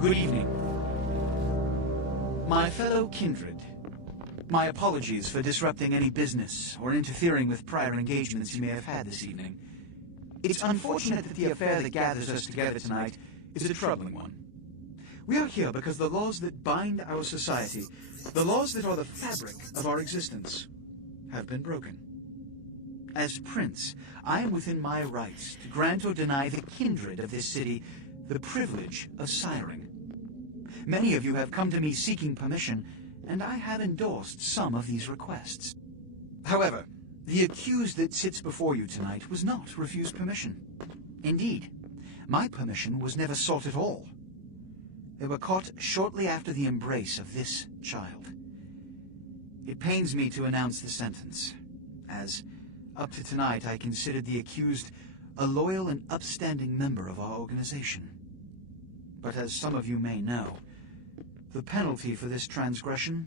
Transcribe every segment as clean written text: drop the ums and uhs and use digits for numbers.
Good evening. My fellow kindred, my apologies for disrupting any business or interfering with prior engagements you may have had this evening. It's unfortunate that the affair that gathers us together tonight is a troubling one. We are here because the laws that bind our society, the laws that are the fabric of our existence, have been broken. As Prince, I am within my rights to grant or deny the kindred of this city the privilege of siring. Many of you have come to me seeking permission, and I have endorsed some of these requests. However, the accused that sits before you tonight was not refused permission. Indeed, my permission was never sought at all. They were caught shortly after the embrace of this child. It pains me to announce the sentence, as up to tonight I considered the accused a loyal and upstanding member of our organization. But as some of you may know, the penalty for this transgression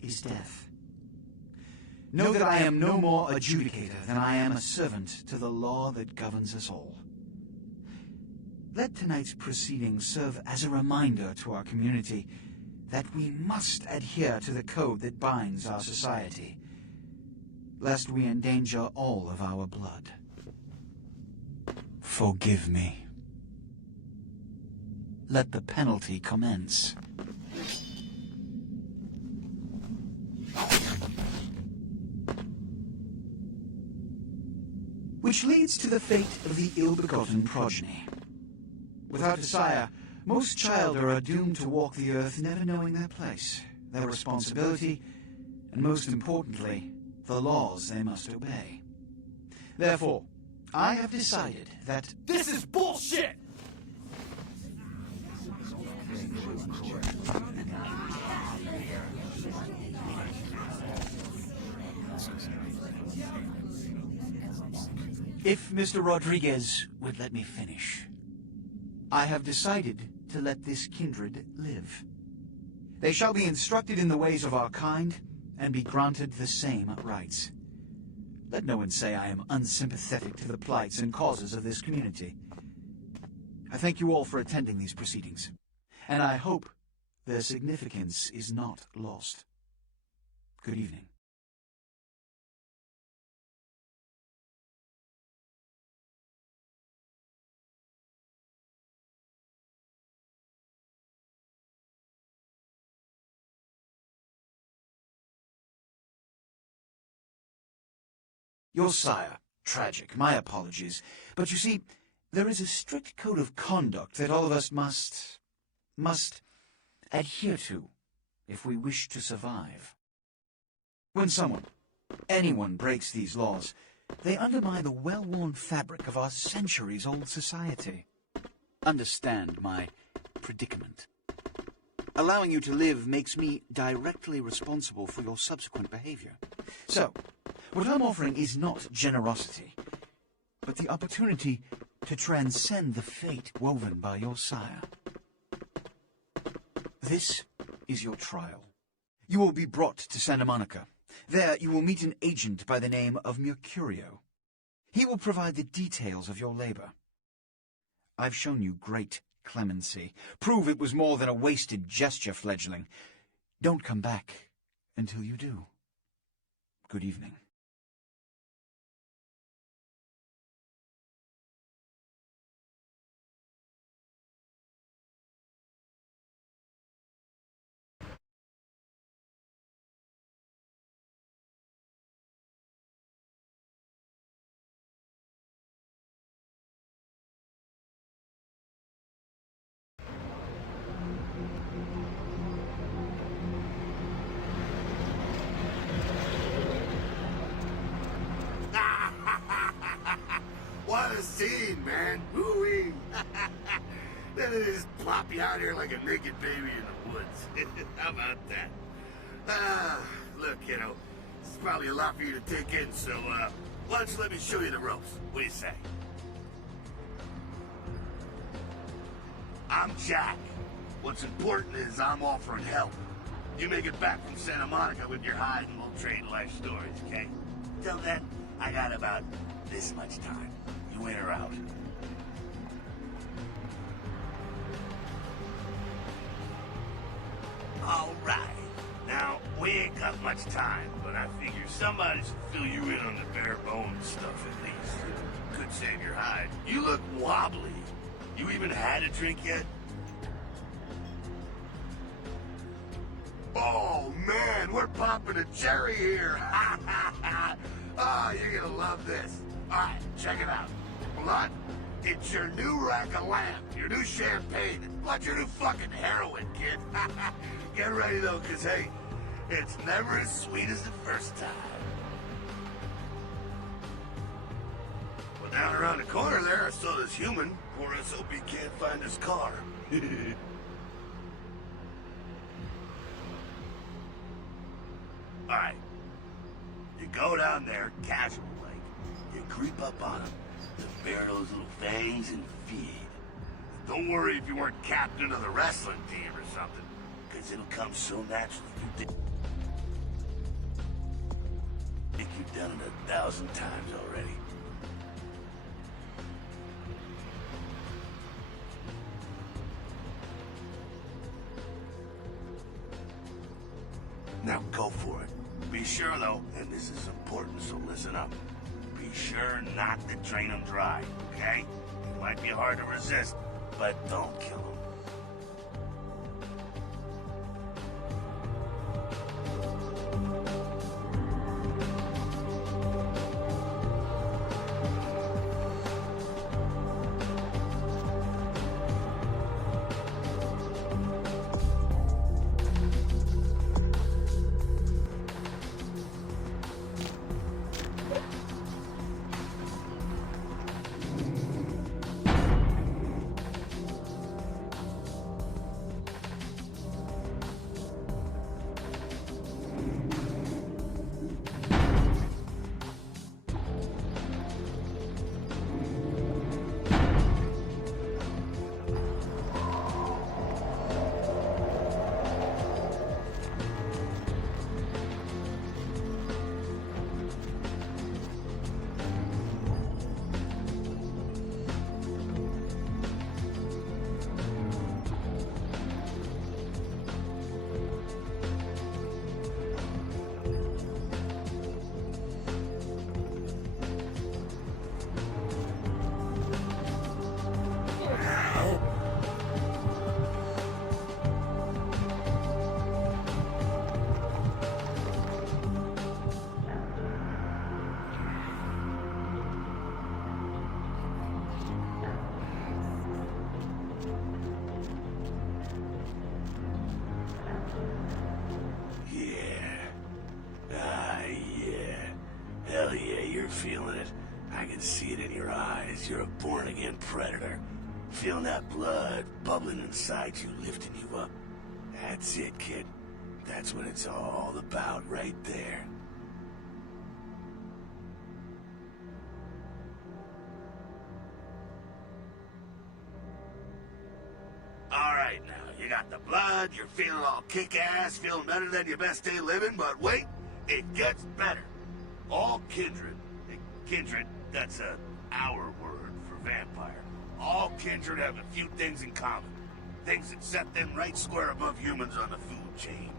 is death. Know that I am no more adjudicator than I am a servant to the law that governs us all. Let tonight's proceedings serve as a reminder to our community that we must adhere to the code that binds our society, lest we endanger all of our blood. Forgive me. Let the penalty commence. Which leads to the fate of the ill-begotten progeny. Without a sire, most children are doomed to walk the earth never knowing their place, their responsibility, and most importantly, the laws they must obey. Therefore, I have decided that This is bullshit! if Mr. Rodriguez would let me finish, I have decided to let this kindred live. They shall be instructed in the ways of our kind and be granted the same rights. Let no one say I am unsympathetic to the plights and causes of this community. I thank you all for attending these proceedings, and I hope their significance is not lost. Good evening. Your sire, tragic, my apologies. But you see, there is a strict code of conduct that all of us must adhere to if we wish to survive. When anyone breaks these laws, they undermine the well-worn fabric of our centuries-old society. Understand my predicament. Allowing you to live makes me directly responsible for your subsequent behavior. So, what I'm offering is not generosity, but the opportunity to transcend the fate woven by your sire. This is your trial. You will be brought to Santa Monica. There you will meet an agent by the name of Mercurio. He will provide the details of your labor. I've shown you great clemency. Prove it was more than a wasted gesture, fledgling. Don't come back until you do. Good evening. What a scene, man. Woo-wee. Then they just plop you out here like a naked baby in the woods. How about that? Look, kiddo, this is probably a lot for you to take in, so, why don't you let me show you the ropes? What do you say? I'm Jack. What's important is I'm offering help. You make it back from Santa Monica with your hide and we'll trade life stories, okay? Till then, I got about this much time. You in or out? All right. Now, we ain't got much time, but I figure somebody should fill you in on the bare bones stuff at least. Could save your hide. You look wobbly. You even had a drink yet? Oh, man, we're popping a cherry here. Oh, you're gonna love this. All right, check it out. Blood, it's your new rack of lamb, your new champagne, blood, your new fucking heroin, kid. Get ready, though, because, hey, it's never as sweet as the first time. Well, down around the corner there, I saw this human. Poor SOB can't find his car. Alright. You go down there, casual like. You creep up on him. You bare those little fangs and feed. Don't worry if you weren't captain of the wrestling team or something, because it'll come so naturally. You think you've done it 1,000 times already. Now go for it. Be sure, though, and this is important, so listen up. Be sure not to drain them dry, okay? It might be hard to resist, but don't kill them. Feeling it. I can see it in your eyes. You're a born-again predator. Feeling that blood bubbling inside you, lifting you up. That's it, kid. That's what it's all about right there. All right, now, you got the blood, you're feeling all kick-ass, feeling better than your best day living, but wait, it gets better. All kindred. Kindred, that's our word for vampire. All kindred have a few things in common. Things that set them right square above humans on the food chain.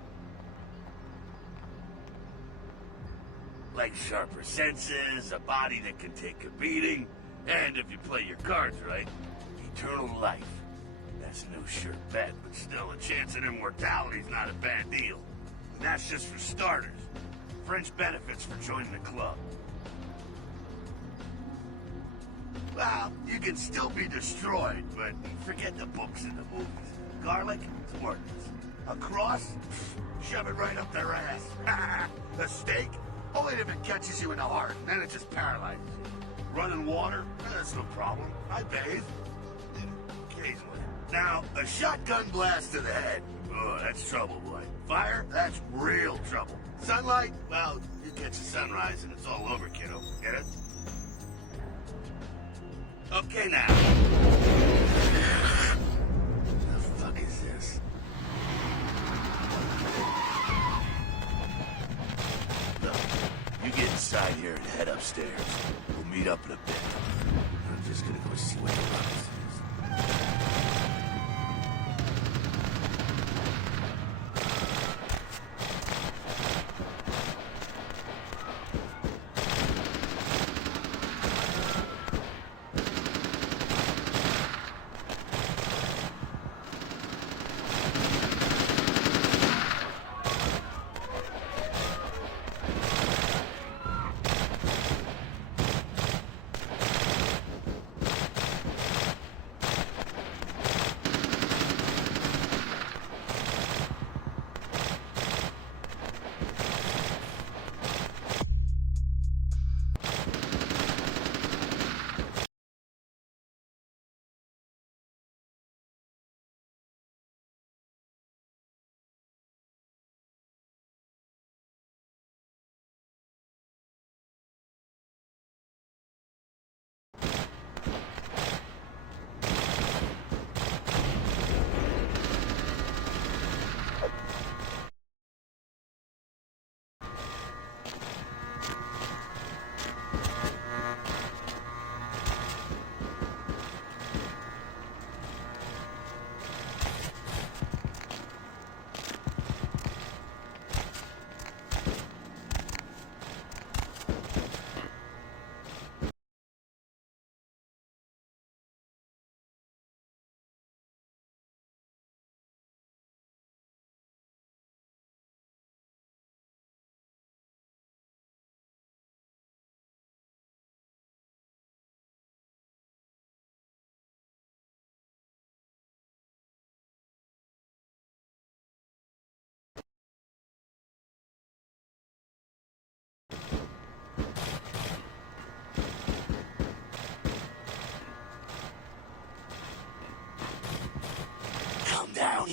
Like sharper senses, a body that can take a beating, and if you play your cards right, eternal life. That's no sure bet, but still a chance at immortality's not a bad deal. And that's just for starters. Fringe benefits for joining the club. Well, you can still be destroyed, but forget the books and the movies. Garlic, it's worthless. A cross? Shove it right up their ass. A stake? Only if it catches you in the heart, then it just paralyzes you. Running water? That's no problem. I bathe. Occasionally. Now, a shotgun blast to the head. Oh, that's trouble, boy. Fire? That's real trouble. Sunlight? Well, you catch the sunrise and it's all over, kiddo. Get it? Okay, now. The fuck is this? Look, you get inside here and head upstairs. We'll meet up in a bit. I'm just gonna go see what the ruckus is.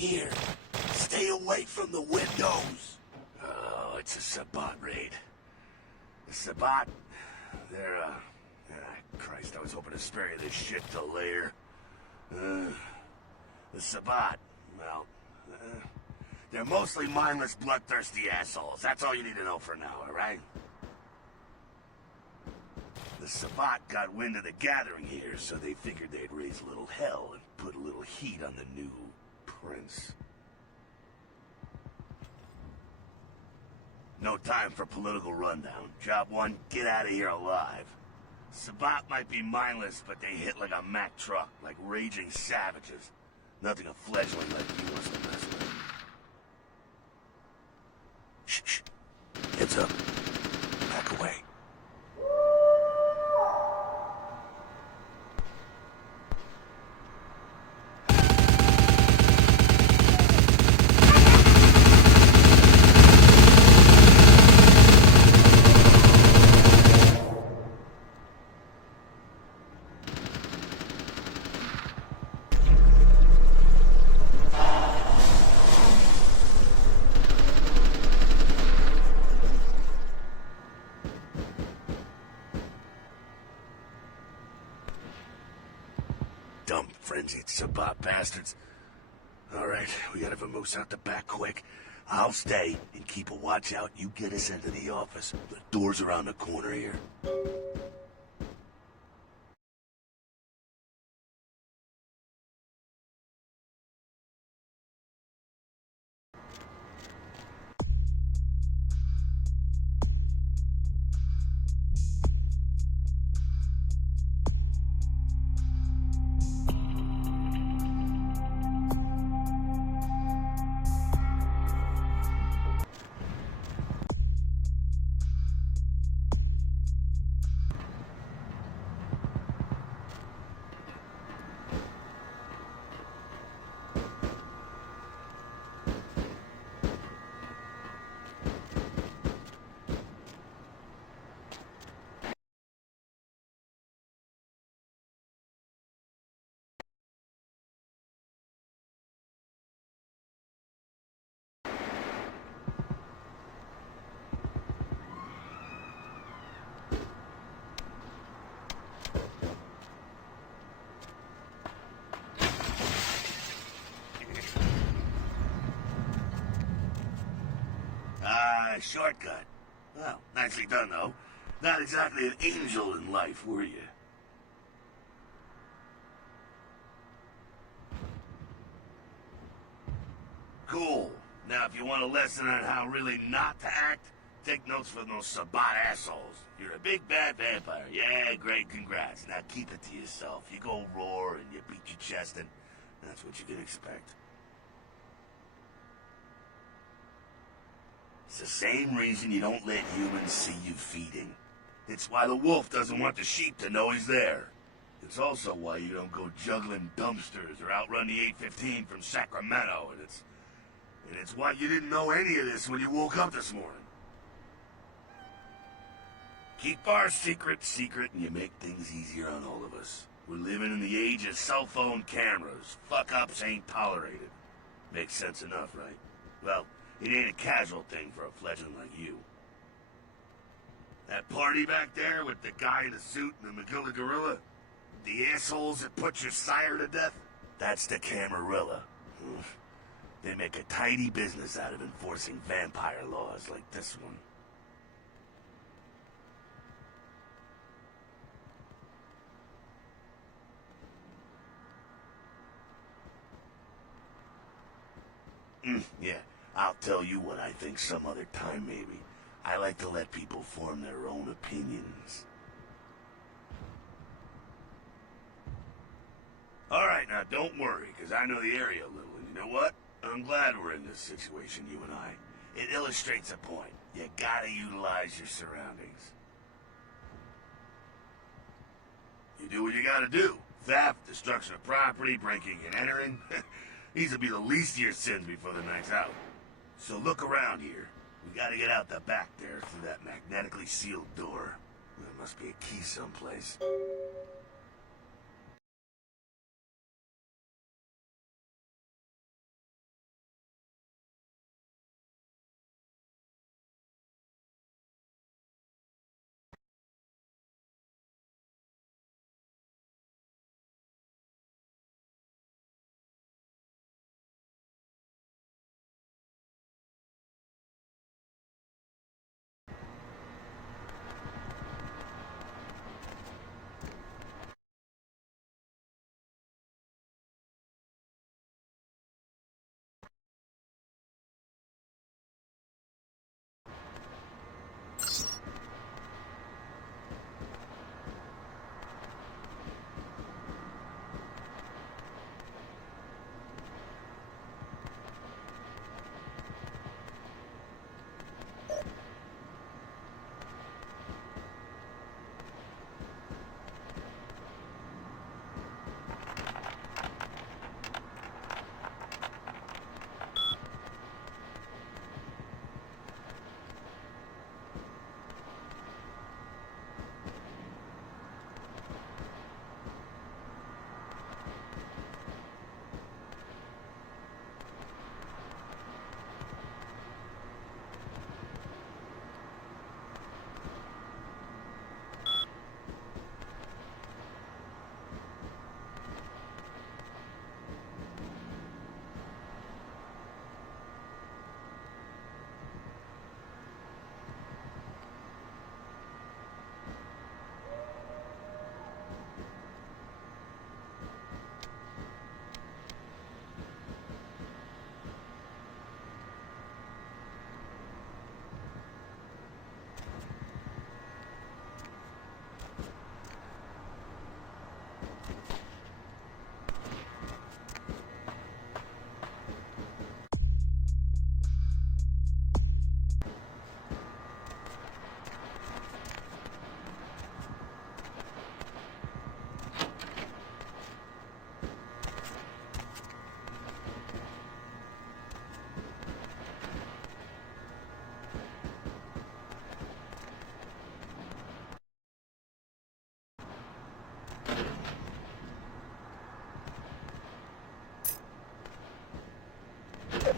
here. Stay away from the windows. Oh, it's a Sabbat raid. The Sabbat, they're, Christ, I was hoping to spare you this shit till later. The Sabbat, well, they're mostly mindless, bloodthirsty assholes. That's all you need to know for now, alright? The Sabbat got wind of the gathering here, so they figured they'd raise a little hell and put a little heat on the new prince. No time for political rundown. Job one, get out of here alive. Sabbat might be mindless, but they hit like a Mack truck, like raging savages. Nothing a fledgling like you wants to mess with. Shh. Heads up. Back away. Dumb, frenzied Sabbat bastards. Alright, we gotta vamoose out the back quick. I'll stay and keep a watch out. You get us into the office. The door's around the corner here. Shortcut. Well, nicely done, though. Not exactly an angel in life, were you? Cool. Now, if you want a lesson on how really not to act, take notes from those Sabbat assholes. You're a big bad vampire. Yeah, great, congrats. Now keep it to yourself. You go roar and you beat your chest, and that's what you can expect. It's the same reason you don't let humans see you feeding. It's why the wolf doesn't want the sheep to know he's there. It's also why you don't go juggling dumpsters or outrun the 815 from Sacramento, and it's why you didn't know any of this when you woke up this morning. Keep our secret secret, and you make things easier on all of us. We're living in the age of cell phone cameras. Fuck-ups ain't tolerated. Makes sense enough, right? Well, it ain't a casual thing for a fledgling like you. That party back there with the guy in the suit and the McGilla gorilla? The assholes that put your sire to death? That's the Camarilla. They make a tidy business out of enforcing vampire laws like this one. Yeah, I'll tell you what I think some other time, maybe. I like to let people form their own opinions. Alright, now don't worry, because I know the area a little, and you know what? I'm glad we're in this situation, you and I. It illustrates a point. You gotta utilize your surroundings. You do what you gotta do. Theft, destruction of property, breaking and entering. These will be the least of your sins before the night's out. So look around here. We gotta get out the back there through that magnetically sealed door. There must be a key someplace.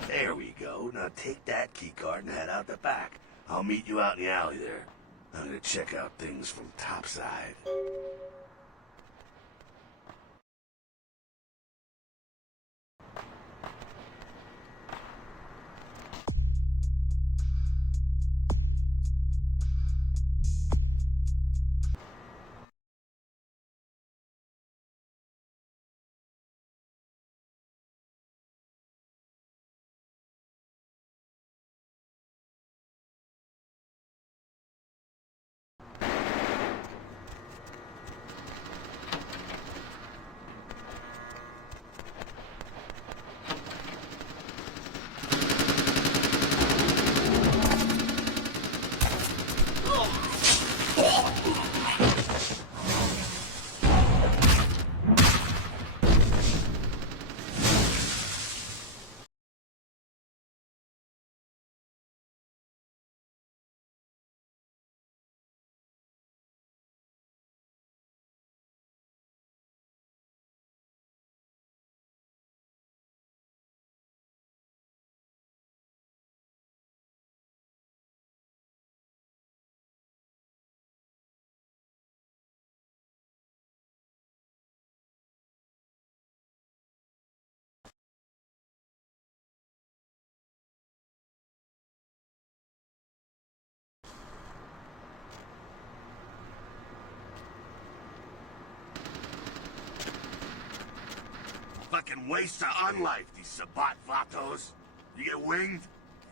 There we go. Now take that keycard and head out the back. I'll meet you out in the alley there. I'm gonna check out things from topside. Fucking waste of unlife, these Sabat vatos. You get winged?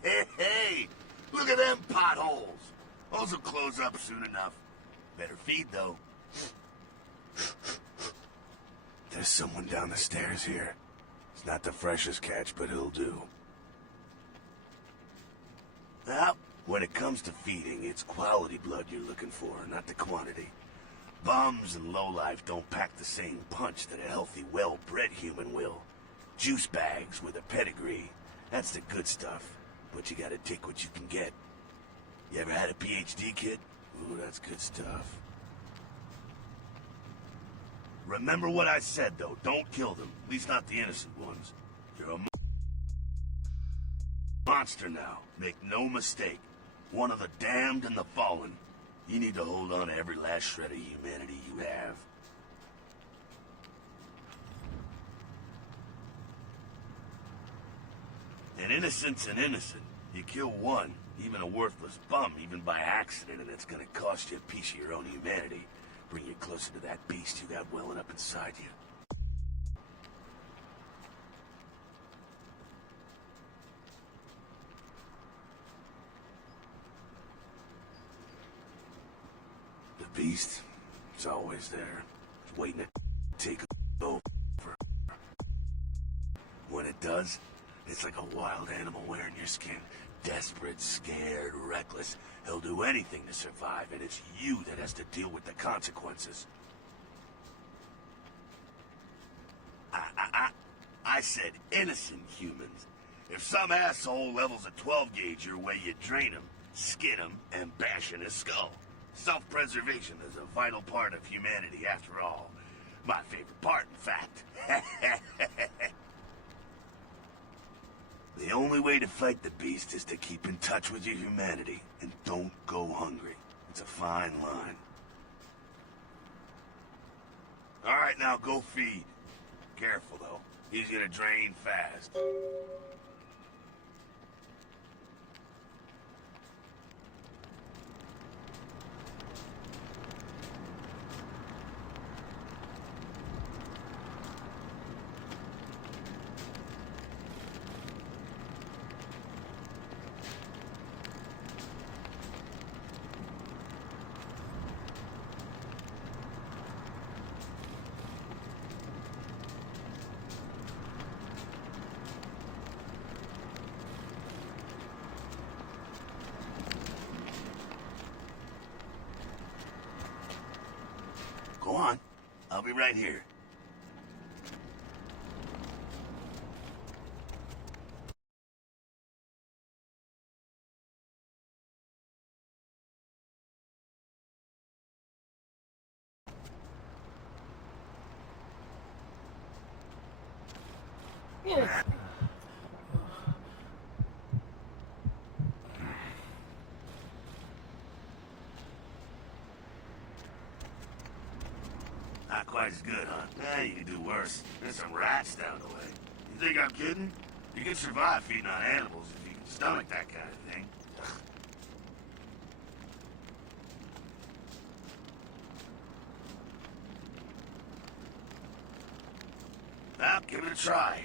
Hey, look at them potholes. Those will close up soon enough. Better feed, though. There's someone down the stairs here. It's not the freshest catch, but he'll do. Well, when it comes to feeding, it's quality blood you're looking for, not the quantity. Bums and lowlife don't pack the same punch that a healthy, well-bred human will. Juice bags with a pedigree. That's the good stuff. But you gotta take what you can get. You ever had a PhD, kid? Ooh, that's good stuff. Remember what I said, though. Don't kill them. At least not the innocent ones. You're a monster now. Make no mistake. One of the damned and the fallen. You need to hold on to every last shred of humanity you have. An innocent's an innocent. You kill one, even a worthless bum, even by accident, and it's gonna cost you a piece of your own humanity. Bring you closer to that beast you got welling up inside you. The beast, it's always there. It's waiting to take over. When it does, it's like a wild animal wearing your skin. Desperate, scared, reckless. He'll do anything to survive, and it's you that has to deal with the consequences. I said innocent humans. If some asshole levels a 12 gauge your way, you drain him, skin him, and bash in his skull. Self-preservation is a vital part of humanity, after all. My favorite part, in fact. The only way to fight the beast is to keep in touch with your humanity, and don't go hungry. It's a fine line. All right, now go feed. Careful, though. He's gonna drain fast. Go on. I'll be right here. good, huh? You can do worse. There's some rats down the way. You think I'm kidding? You can survive feeding on animals if you can stomach that kind of thing. Well, give it a try.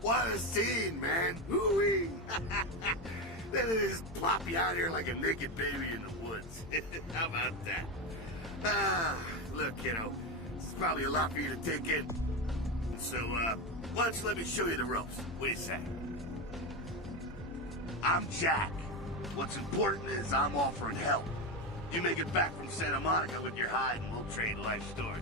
What a scene, man. Hoo-wee. Then they just plop you out here like a naked baby in the woods. How about that? Look, kiddo, this is probably a lot for you to take in. So, why don't you let me show you the ropes? What do you say? I'm Jack. What's important is I'm offering help. You make it back from Santa Monica with your hide and we'll trade life story.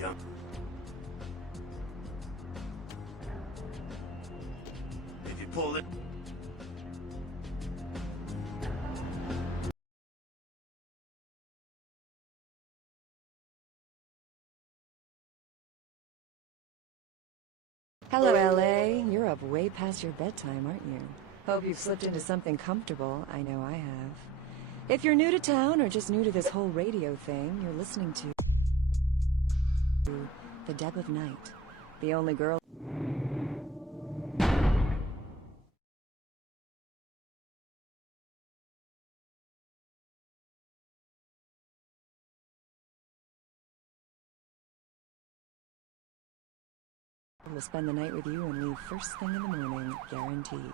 Yep. If you pull it... Hello, LA. You're up way past your bedtime, aren't you? Hope you've slipped into something comfortable. I know I have. If you're new to town or just new to this whole radio thing, you're listening to The Dead of Night. The only girl will spend the night with you and leave first thing in the morning, guaranteed.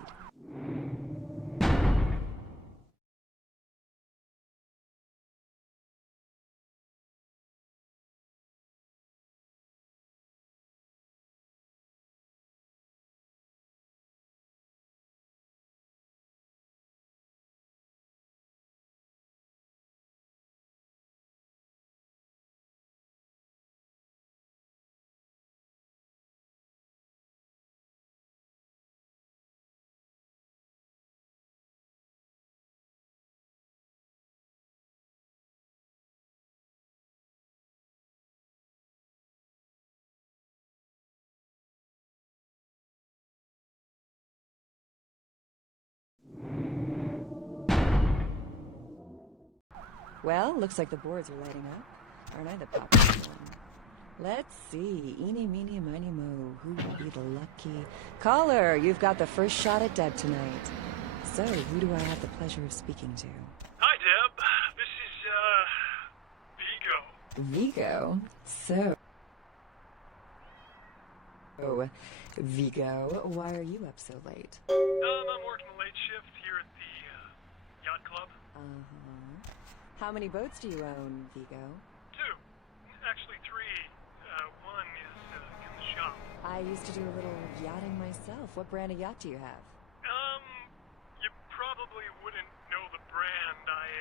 Well, looks like the boards are lighting up. Aren't I the popular one? Let's see. Eeny, meeny, miny, mo. Who will be the lucky... Caller, you've got the first shot at Deb tonight. So, who do I have the pleasure of speaking to? Hi, Deb. This is, Vigo. Vigo? So... Oh, Vigo, why are you up so late? I'm working the late shift here at the, yacht club. Uh-huh. How many boats do you own, Vigo? 2. Actually, 3. One is, in the shop. I used to do a little yachting myself. What brand of yacht do you have? You probably wouldn't know the brand. I,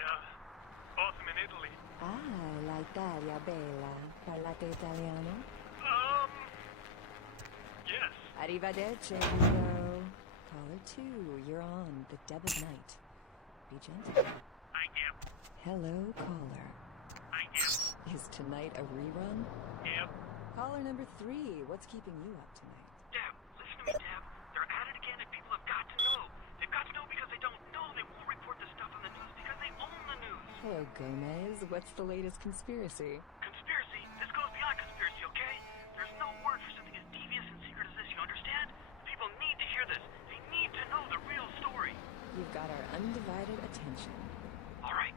bought them in Italy. Ah, l'Italia bella. Parlate italiano? Yes. Arrivederci, Vigo. Caller 2, you're on The Dead of Night. Be gentle. I am. Hello, caller. I am. Is tonight a rerun? Yep. Caller number 3, what's keeping you up tonight? Deb, listen to me, Deb. They're at it again and people have got to know. They've got to know because they don't know. They won't report the stuff on the news because they own the news. Hello, Gomez. What's the latest conspiracy? Conspiracy? This goes beyond conspiracy, okay? There's no word for something as devious and secret as this, you understand? People need to hear this. They need to know the real story. You've got our undivided attention. All right.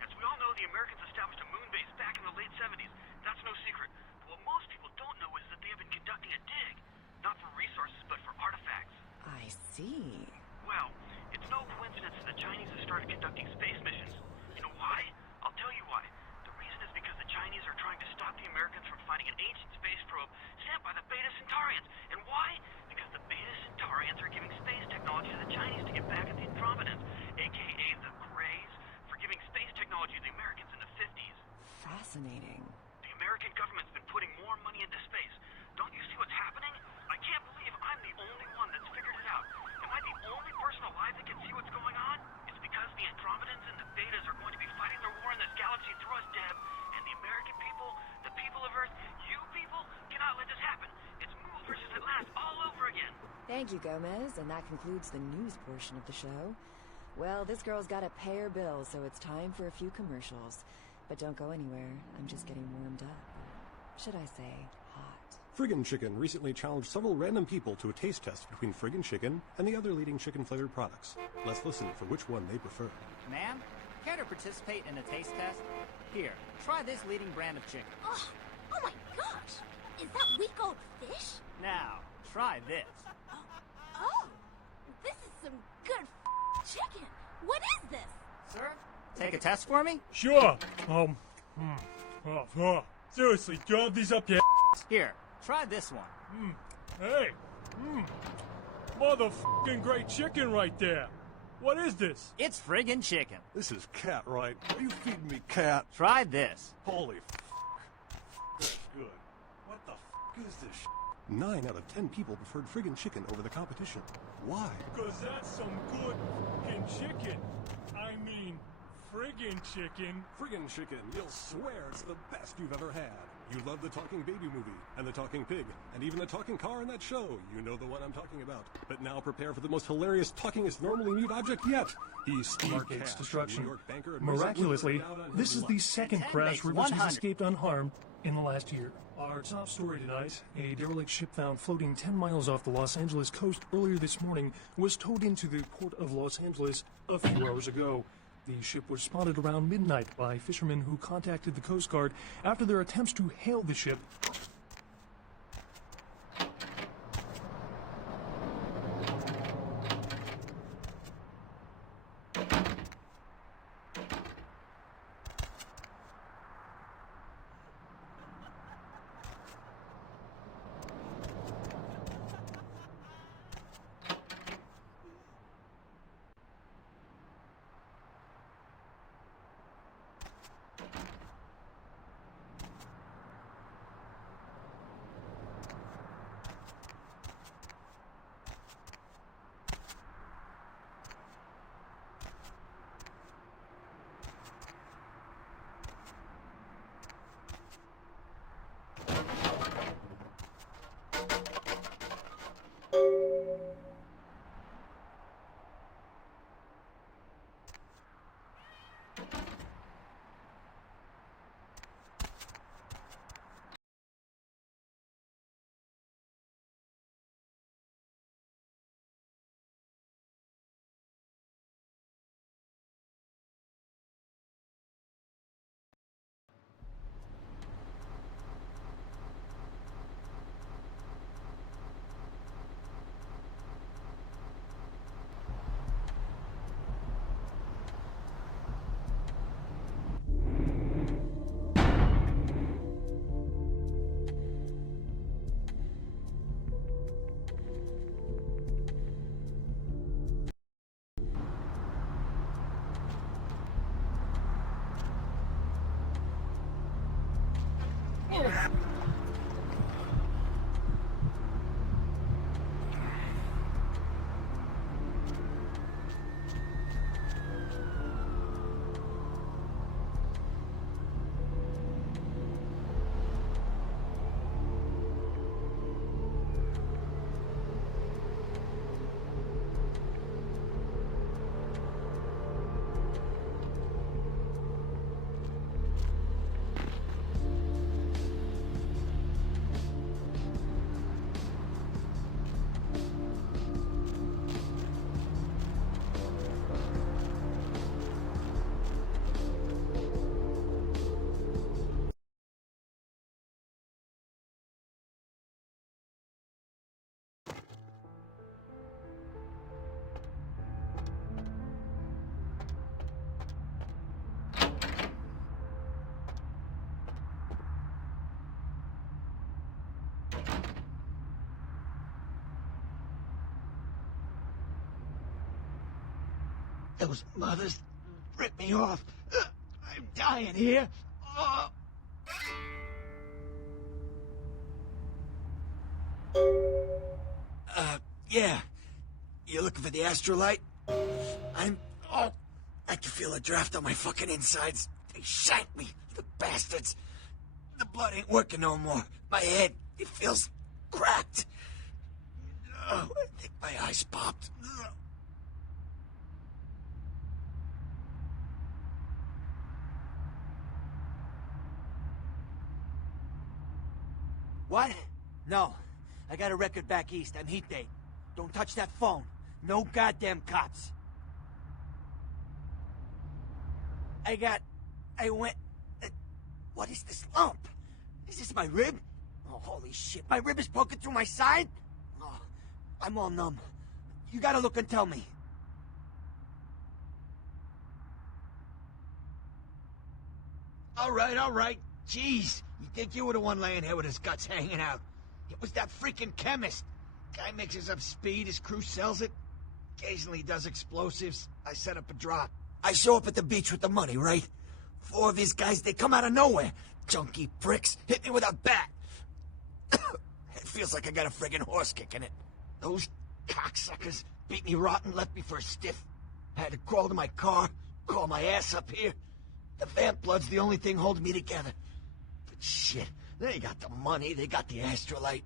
As we all know, the Americans established a moon base back in the late 70s. That's no secret. But what most people don't know is that they have been conducting a dig. Not for resources, but for artifacts. I see. Well, it's no coincidence that the Chinese have started conducting space missions. You know why? I'll tell you why. The reason is because the Chinese are trying to stop the Americans from finding an ancient space probe sent by the Beta Centaurians. And why? Because the Beta Centaurians are giving space technology to the Chinese to get back at the Incompetents, aka the Greys, for giving space technology to the Americans in the 50s. Fascinating. The American government's been putting more money into space. Don't you see what's happening? I can't believe I'm the only one that's figured it out. Am I the only person alive that can see what's going on? It's because the Andromedans and the Betas are going to be fighting their war in this galaxy through us, Deb. And the American people, the people of Earth, you people, cannot let this happen. It's move versus Atlantis all over again. Thank you, Gomez, and that concludes the news portion of the show. Well, this girl's got to pay her bills, so it's time for a few commercials. But don't go anywhere. I'm just getting warmed up. Should I say hot? Friggin' Chicken recently challenged several random people to a taste test between Friggin' Chicken and the other leading chicken-flavored products. Let's listen for which one they prefer. Ma'am, care to participate in a taste test? Here, try this leading brand of chicken. Oh my gosh! Is that week-old fish? Now, try this. Oh, this is some good chicken. What is this? Sir, take a test for me? Sure. Seriously, do you have these up your Here, try this one. Hey. Motherfucking great chicken right there. What is this? It's friggin' chicken. This is cat, right? Are you feeding me cat? Try this. Holy That's good. What the is this 9 out of 10 people preferred Friggin' Chicken over the competition. Why? Because that's some good fucking chicken. I mean, friggin' chicken. Friggin' Chicken, you'll swear it's the best you've ever had. You love the talking baby movie, and the talking pig, and even the talking car in that show. You know the one I'm talking about. But now prepare for the most hilarious talkingest normally mute object yet. He's Steve Market's Cash, destruction. New York banker and Miraculously, recently found out this his is luck. the second 10 crash makes Rivers has 100. escaped unharmed in the last year. Our top story tonight, a derelict ship found floating 10 miles off the Los Angeles coast earlier this morning was towed into the port of Los Angeles a few hours ago. The ship was spotted around midnight by fishermen who contacted the Coast Guard after their attempts to hail the ship. Those mothers ripped me off. I'm dying here. Oh. Yeah. You looking for the astrolite? Oh, I can feel a draft on my fucking insides. They shanked me, the bastards. The blood ain't working no more. My head, it feels cracked. Oh, I think my eyes popped. What? No. I got a record back east. I'm heat date. Don't touch that phone. No goddamn cops. What is this lump? Is this my rib? Oh, holy shit. My rib is poking through my side? Oh, I'm all numb. You gotta look and tell me. All right. Jeez, you think you were the one laying here with his guts hanging out? It was that freaking chemist. Guy mixes up speed, his crew sells it. Occasionally he does explosives. I set up a drop. I show up at the beach with the money, right? 4 of his guys, they come out of nowhere. Junky pricks hit me with a bat. It feels like I got a friggin' horse kick in it. Those cocksuckers beat me rotten, left me for a stiff. I had to crawl to my car. call my ass up here. The vamp blood's the only thing holding me together. But shit, they got the money, they got the astrolite.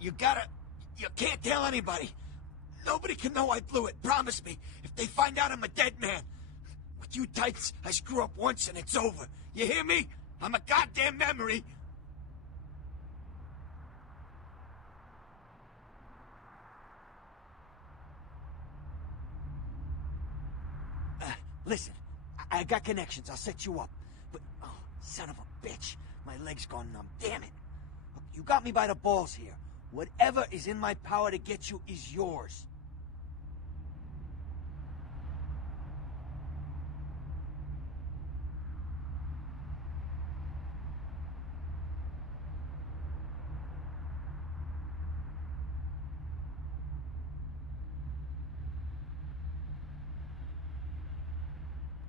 You can't tell anybody. Nobody can know I blew it, promise me. If they find out I'm a dead man. With you types, I screw up once and it's over. You hear me? I'm a goddamn memory. Listen, I got connections. I'll set you up. But, oh, son of a bitch. My leg's gone numb. Damn it. Look, you got me by the balls here. Whatever is in my power to get you is yours.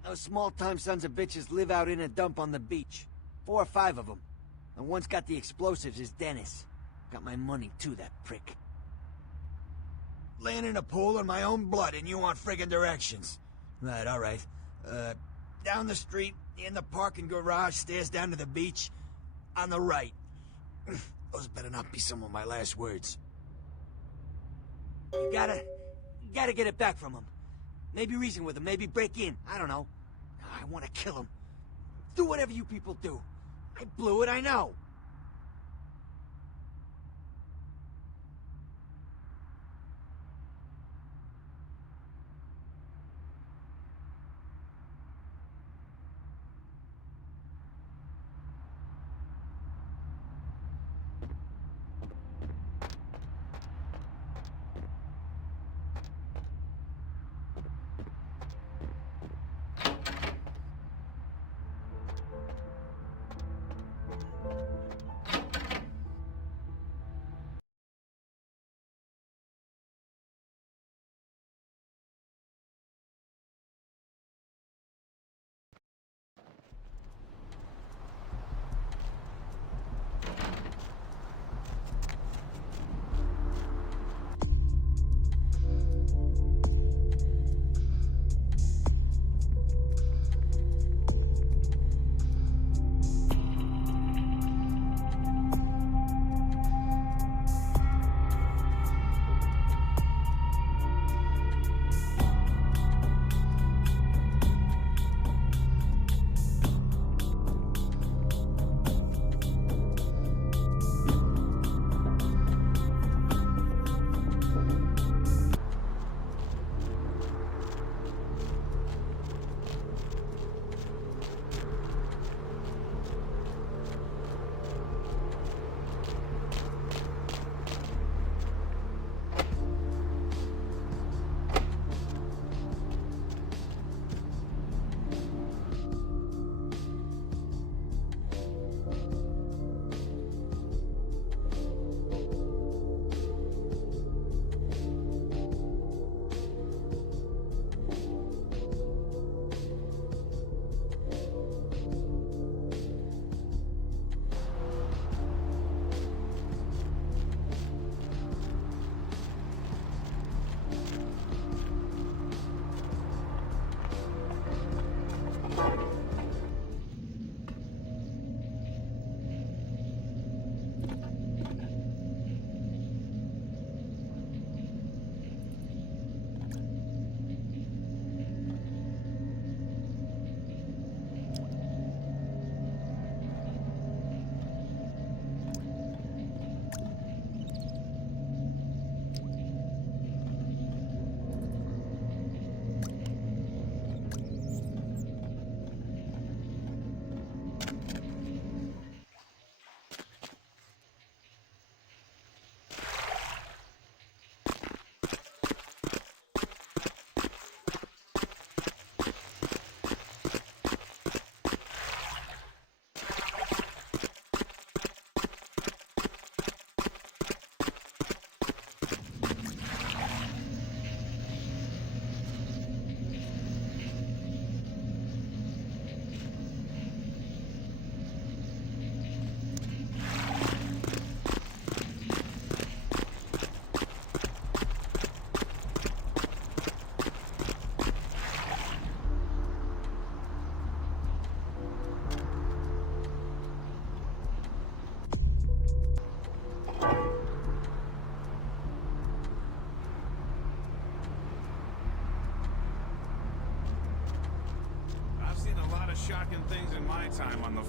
Those small-time sons of bitches live out in a dump on the beach. 4 or 5 of them. And one's got the explosives is Dennis. Got my money too, that prick. Laying in a pool in my own blood and you want friggin' directions. Right, alright. Down the street, in the parking garage, stairs down to the beach. On the right. Those better not be some of my last words. You gotta get it back from him. Maybe reason with him, maybe break in. I don't know. I want to kill him. Do whatever you people do. I blew it, I know.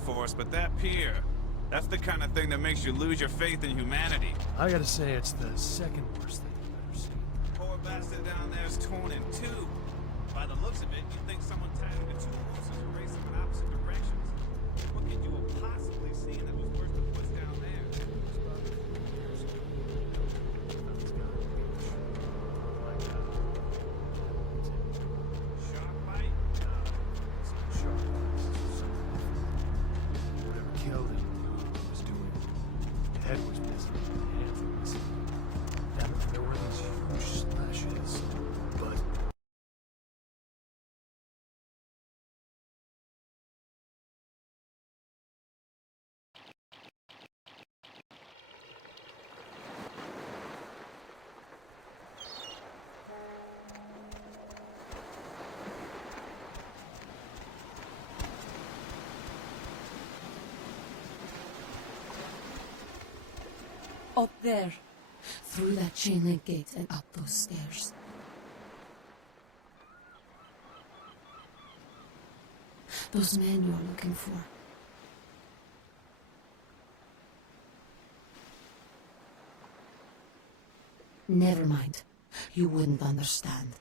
force, but that pier, that's the kind of thing that makes you lose your faith in humanity. I gotta say, it's the second worst thing I've ever seen. Poor bastard down there's torn in two. By the looks of it, you think someone tied him to two horses and raced them in opposite directions. What could you have possibly seen that was worse than what's down there? Shark bite? Whatever killed him, he was doing it. The head was missing, the hands were missing. And there were these huge splashes, but up there. Through that chain link gate and up those stairs. Those men you're looking for. Never mind. You wouldn't understand.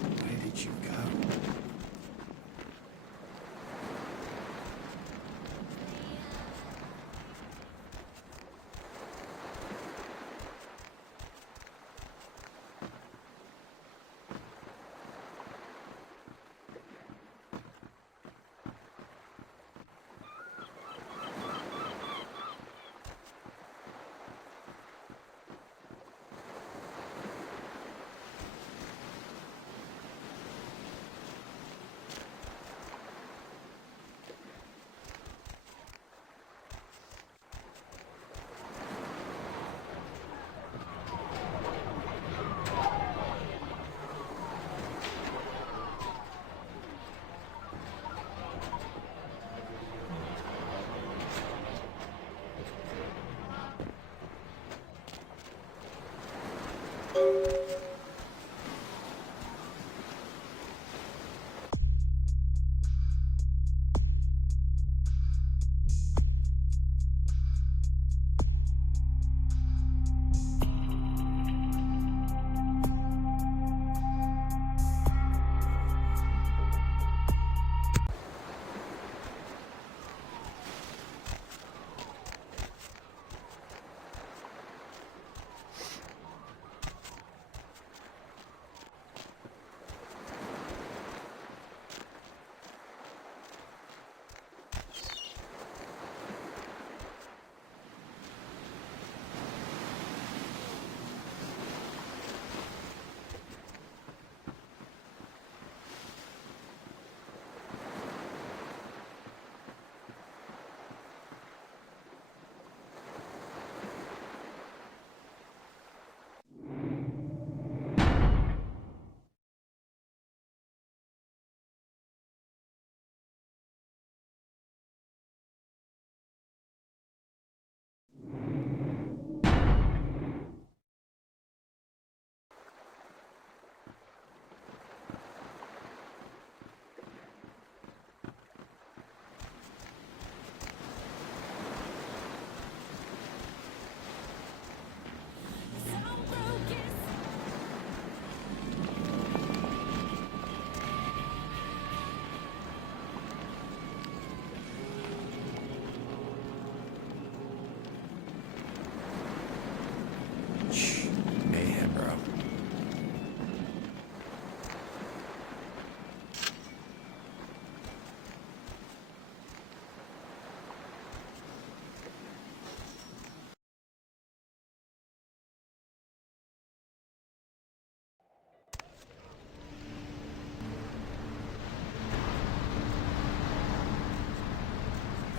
where did you go?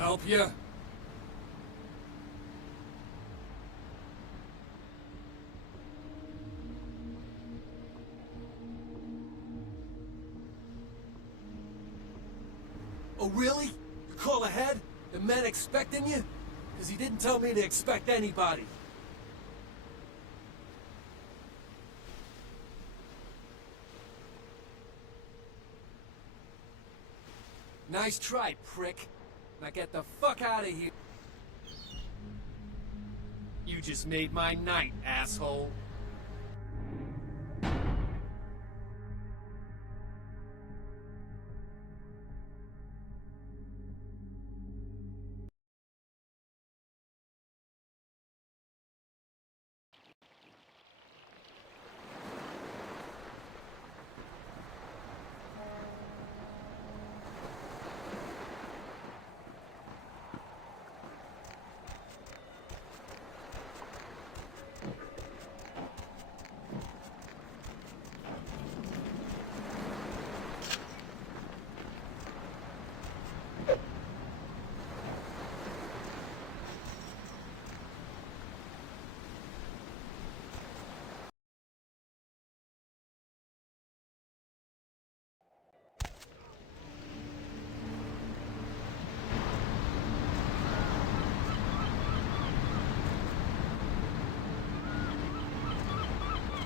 Help you? Oh, really? You call ahead? Then men expecting you? Because he didn't tell me to expect anybody. Nice try, prick. Now get the fuck out of here. You just made my night, asshole.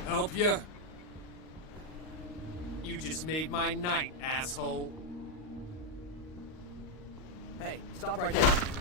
Help ya? You just made my night, asshole. Hey, stop right there.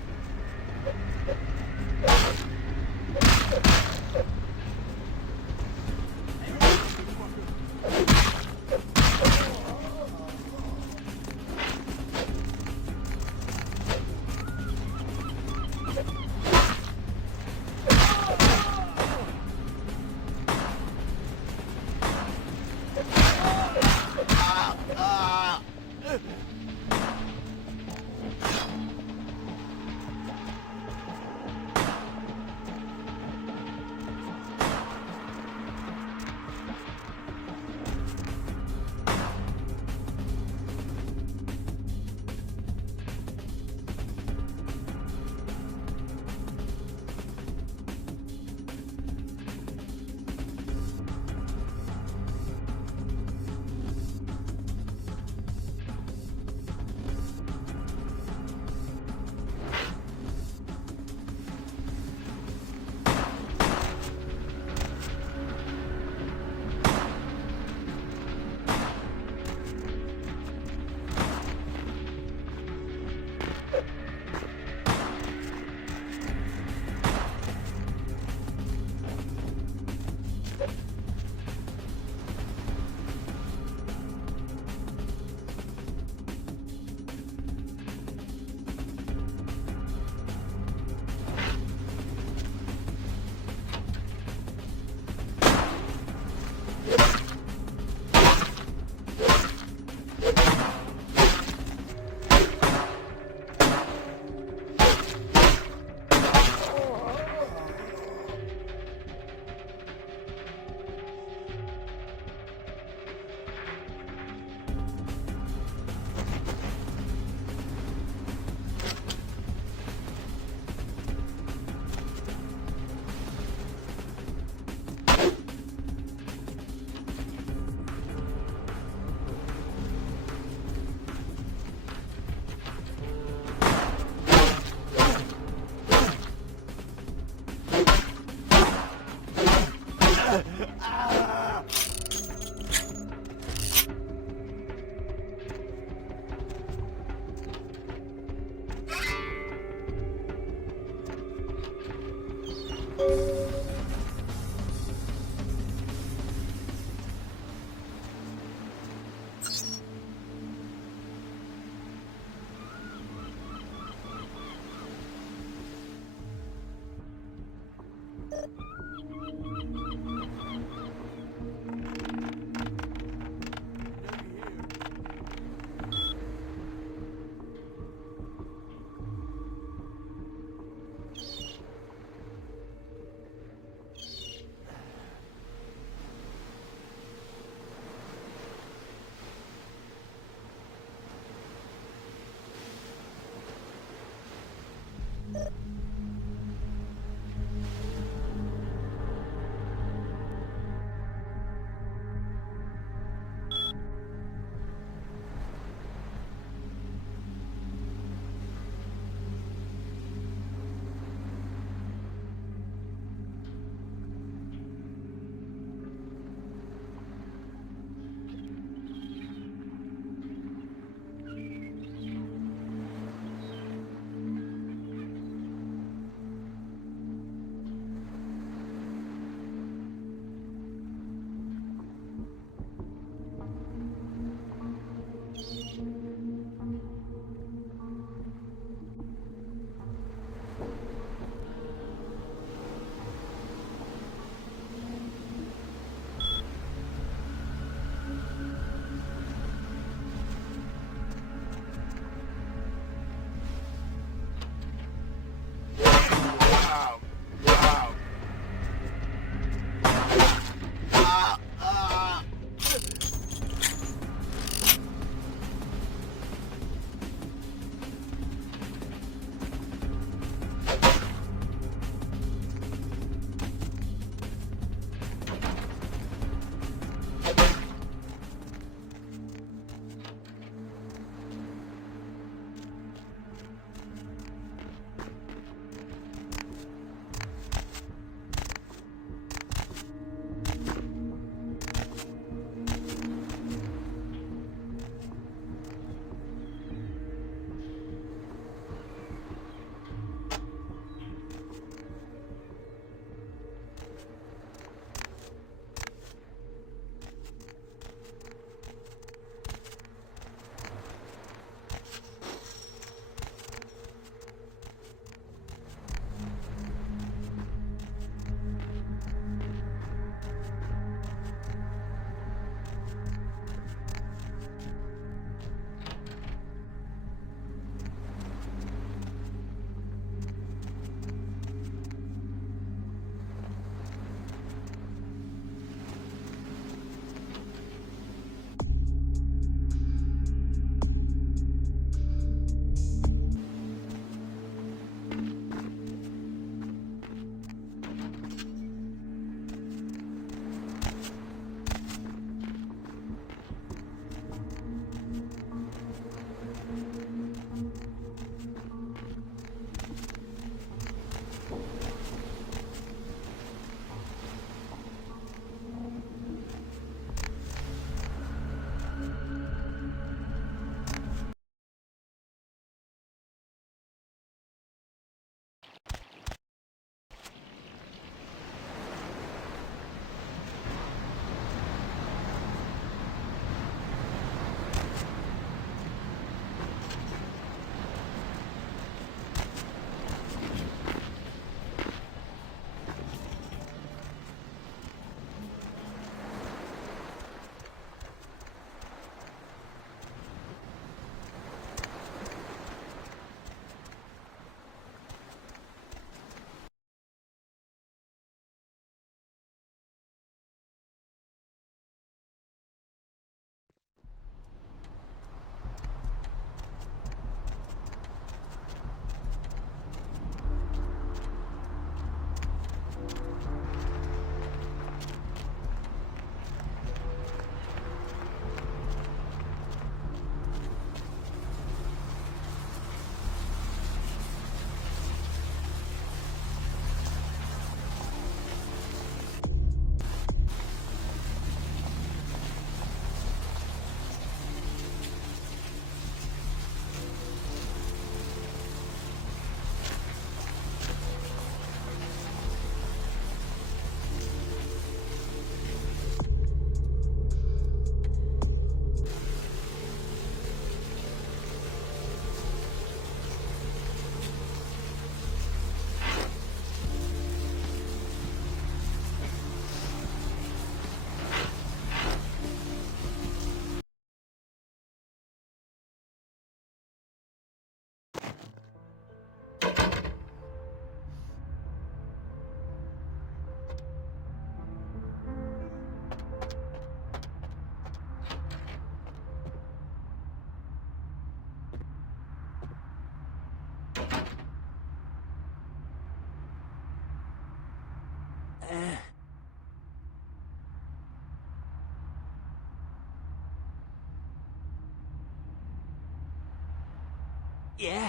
Yeah?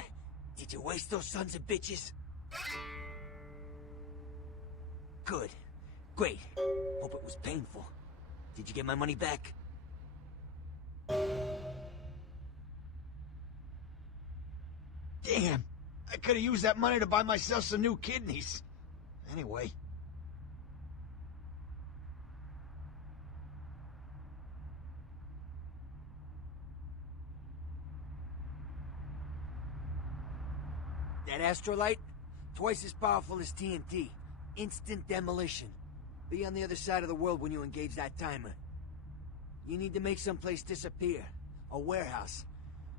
Did you waste those sons of bitches? Good. Great. Hope it was painful. Did you get my money back? Damn! I could've used that money to buy myself some new kidneys. Anyway. That astrolight? Twice as powerful as TNT. Instant demolition. Be on the other side of the world when you engage that timer. You need to make someplace disappear. A warehouse.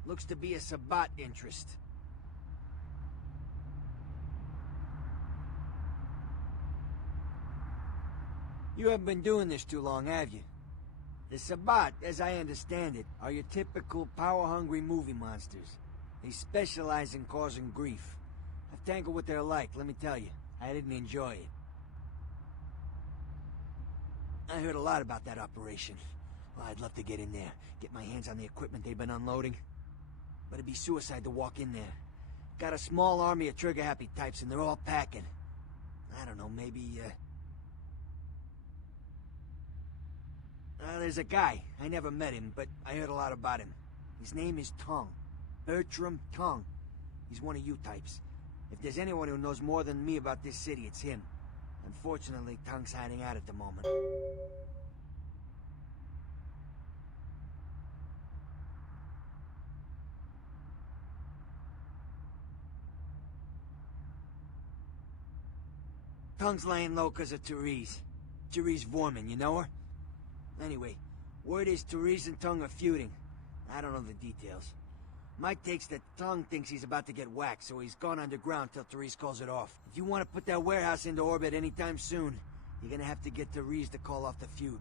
Looks to be a Sabbat interest. You haven't been doing this too long, have you? The Sabbat, as I understand it, are your typical power-hungry movie monsters. They specialize in causing grief. I've tangled what they're like, let me tell you. I didn't enjoy it. I heard a lot about that operation. Well, I'd love to get in there, get my hands on the equipment they've been unloading. But it'd be suicide to walk in there. Got a small army of trigger-happy types, and they're all packing. I don't know, maybe, there's a guy. I never met him, but I heard a lot about him. His name is Tongue. Bertram Tongue. He's one of you types. If there's anyone who knows more than me about this city, it's him. Unfortunately, Tongue's hiding out at the moment. Tongue's laying low because of Therese. Therese Vorman, you know her? Anyway, word is Therese and Tongue are feuding. I don't know the details. My take's that Tongue thinks he's about to get whacked, so he's gone underground till Therese calls it off. If you want to put that warehouse into orbit anytime soon, you're gonna have to get Therese to call off the feud.